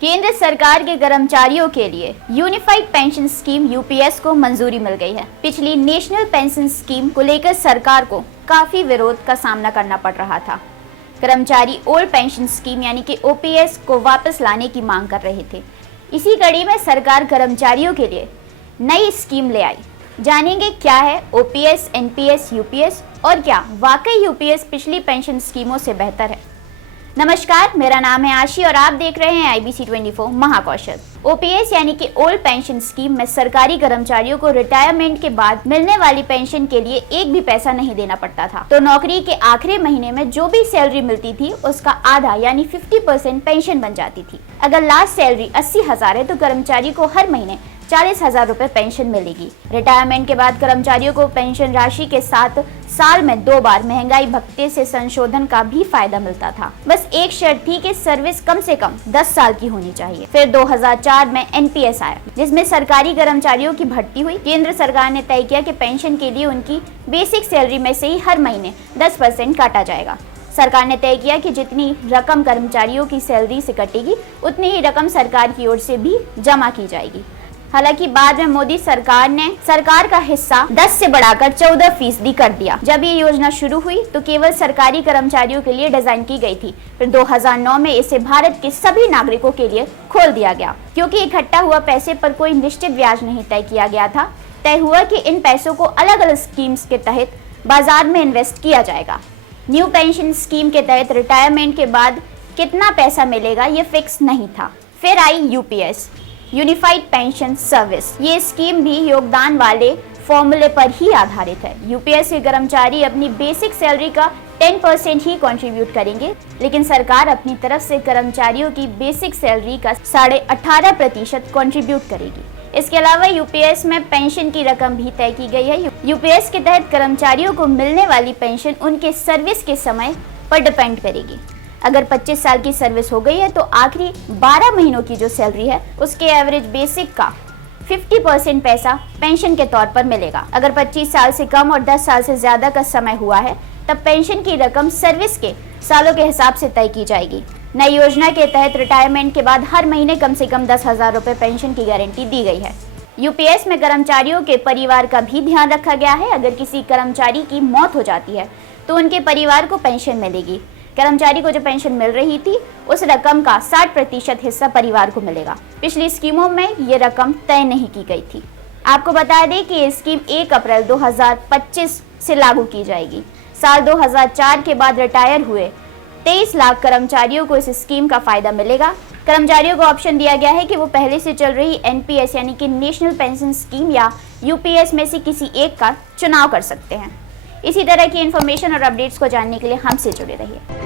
केंद्र सरकार के कर्मचारियों के लिए यूनिफाइड पेंशन स्कीम यूपीएस को मंजूरी मिल गई है। पिछली नेशनल पेंशन स्कीम को लेकर सरकार को काफी विरोध का सामना करना पड़ रहा था। कर्मचारी ओल्ड पेंशन स्कीम यानी कि ओपीएस को वापस लाने की मांग कर रहे थे। इसी कड़ी में सरकार कर्मचारियों के लिए नई स्कीम ले आई। जानेंगे क्या है ओपीएस, एनपीएस, यूपीएस और क्या वाकई यूपीएस पिछली पेंशन स्कीमों से बेहतर है। नमस्कार, मेरा नाम है आशी और आप देख रहे हैं IBC 24 महाकौशल। ओपीएस यानी कि ओल्ड पेंशन स्कीम में सरकारी कर्मचारियों को रिटायरमेंट के बाद मिलने वाली पेंशन के लिए एक भी पैसा नहीं देना पड़ता था। तो नौकरी के आखिरी महीने में जो भी सैलरी मिलती थी उसका आधा यानी 50% पेंशन बन जाती थी। अगर लास्ट सैलरी 80,000 है तो कर्मचारी को हर महीने 40,000 रुपए पेंशन मिलेगी। रिटायरमेंट के बाद कर्मचारियों को पेंशन राशि के साथ साल में 2 बार महंगाई भत्ते से संशोधन का भी फायदा मिलता था। बस एक शर्त थी कि सर्विस कम से कम 10 साल की होनी चाहिए। फिर 2004 में एनपीएस आया, जिसमें सरकारी कर्मचारियों की भर्ती हुई। केंद्र सरकार ने तय किया कि पेंशन के लिए उनकी बेसिक सैलरी में से ही हर महीने 10% काटा जाएगा। सरकार ने तय किया कि जितनी रकम कर्मचारियों की सैलरी से कटेगी उतनी ही रकम सरकार की ओर से भी जमा की जाएगी। हालांकि बाद में मोदी सरकार ने सरकार का हिस्सा 10 से बढ़ाकर 14% कर दिया। जब ये योजना शुरू हुई तो केवल सरकारी कर्मचारियों के लिए डिजाइन की गई थी। फिर 2009 में इसे भारत के सभी नागरिकों के लिए खोल दिया गया। क्योंकि इकट्ठा हुआ पैसे पर कोई निश्चित ब्याज नहीं तय किया गया था, तय हुआ कि इन पैसों को अलग अलग स्कीम्स के तहत बाजार में इन्वेस्ट किया जाएगा। न्यू पेंशन स्कीम के तहत रिटायरमेंट के बाद कितना पैसा मिलेगा ये फिक्स नहीं था। फिर आई यूपीएस, यूनिफाइड पेंशन सर्विस। ये स्कीम भी योगदान वाले फॉर्मूले पर ही आधारित है। यूपीएस के कर्मचारी अपनी बेसिक सैलरी का 10% ही कंट्रीब्यूट करेंगे, लेकिन सरकार अपनी तरफ से कर्मचारियों की बेसिक सैलरी का 18.5% कंट्रीब्यूट करेगी। इसके अलावा यूपीएस में पेंशन की रकम भी तय की गई है। यूपीएस के तहत कर्मचारियों को मिलने वाली पेंशन उनके सर्विस के समय पर डिपेंड करेगी। अगर 25 साल की सर्विस हो गई है तो आखिरी 12 महीनों की जो सैलरी है उसके एवरेज बेसिक का 50% पैसा पेंशन के तौर पर मिलेगा। अगर 25 साल से कम और 10 साल से ज्यादा का समय हुआ है तब पेंशन की रकम सर्विस के सालों के हिसाब से तय की जाएगी। नई योजना के तहत रिटायरमेंट के बाद हर महीने कम से कम 10,000 रुपए पेंशन की गारंटी दी गई है। यूपीएस में कर्मचारियों के परिवार का भी ध्यान रखा गया है। अगर किसी कर्मचारी की मौत हो जाती है तो उनके परिवार को पेंशन मिलेगी। कर्मचारी को जो पेंशन मिल रही थी उस रकम का 60% हिस्सा परिवार को मिलेगा। पिछली स्कीमों में ये रकम तय नहीं की गई थी। आपको बता दें कि ये स्कीम 1 अप्रैल 2025 से लागू की जाएगी। साल 2004 के बाद रिटायर हुए 23 लाख कर्मचारियों को इस स्कीम का फायदा मिलेगा। कर्मचारियों को ऑप्शन दिया गया है कि वो पहले से चल रही एनपीएस यानी कि नेशनल पेंशन स्कीम या यूपीएस में से किसी एक का चुनाव कर सकते हैं। इसी तरह की इन्फॉर्मेशन और अपडेट्स को जानने के लिए हमसे जुड़े रहिए।